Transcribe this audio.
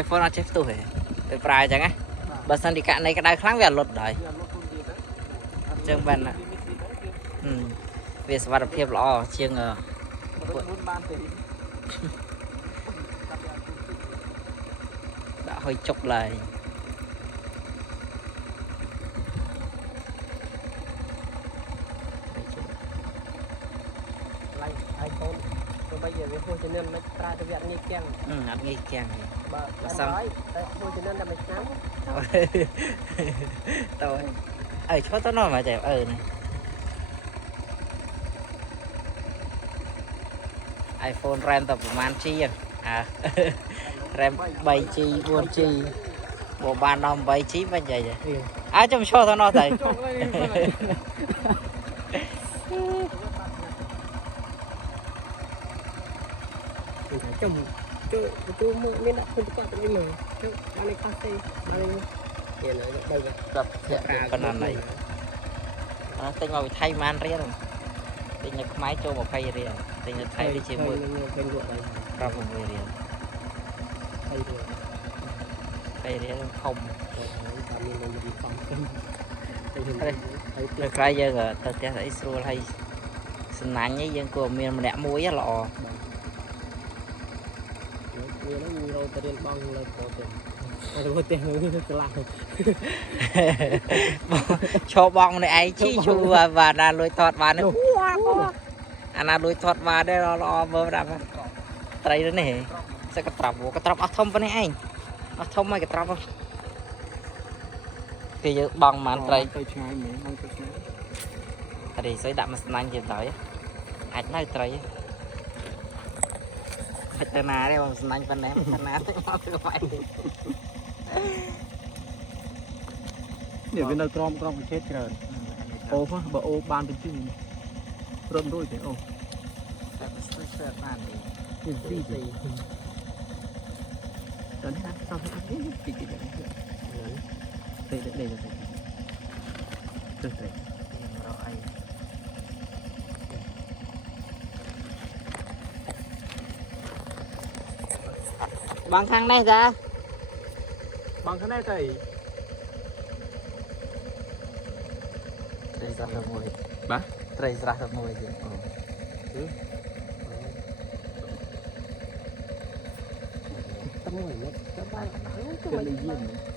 iPhone អត់ចេះផ្ទុះទេទៅប្រើអញ្ចឹងណាបើសិនទីកាក់នៃក្តៅខ្លាំងវាលុតដែរអញ្ចឹងបានវាសុវត្ថិភាពល្អជាងដាក់ហុយចុកឡើយiPhone ទៅបីវាហួសជំនាញមិនប្រើទៅវាអត់ងាយគាំងអត់ងាយគាំងបើសំតែហួសជំនាញតែមួយឆ្នាំទៅឈប់ទៅនោះមកចេះនេះ iPhone RAM តប្រហែល G RAM 3G 4G បើបានដល់ 8G មិនអីទេចាំឈប់ទៅនោះទៅចំជួយមើលមានដាក់គុំប្រកបទៅមើលជួយបាននេះប៉ះទេបាននេះគេនៅបីគាត់ធាក់ប៉ុណ្ណាណៃទិញមកពីថៃប៉ុន្មានរៀលទិញនៅខ្មែរចូល20រៀលទិញនៅថៃដូចជាមួយពេញលក់ហើយ16រៀល20រៀលធំតាមមានលុយពីសំពេញទៅក្រៅយើងទៅផ្ទះស្អីស្រួលហើយសំណាញ់នេះយើងគួរមានម្នាក់មួយល្អមានហ្នឹងរោទៅរៀនបងលើកោទៅអត់ទៅផ្ទះនឹងឆ្លាស់ឈប់បងម្នាក់ឯងជីជួបាទណាលួយថតបានអាណាលួយថតបានដែរល្អមើលដាក់ត្រីទៅនេះសឹកកត្រាប់អស់ធំប៉ុណ្នេះឯងអស់ធំហើយកត្រាប់គេយើងបងបានត្រីទៅឆ្ងាយមែនបងទៅឆ្ងាយត្រីស្អីដាក់មកស្នាញ់ទៀតទៅអាចនៅត្រីទៅណាទេបងស្នាញ់ប៉ុណ្ណេះទៅណាទៅមកទៅបាយនេះវានៅក្រមប្រទេសច្រើនអូបើអូបានទៅជិះរត់រួចទេអូតែស្ទើរស្ទើរបានទេទីតើនេះអត់សំខាន់ទេទីទីនេះទៅរកអីបងខាងនេះចាបងខាងនេះទៅត្រីស្រស់តែមួយបាទត្រីស្រស់តែមួយទៀតតែមួយមកទៅបានទៅលីយីទៅ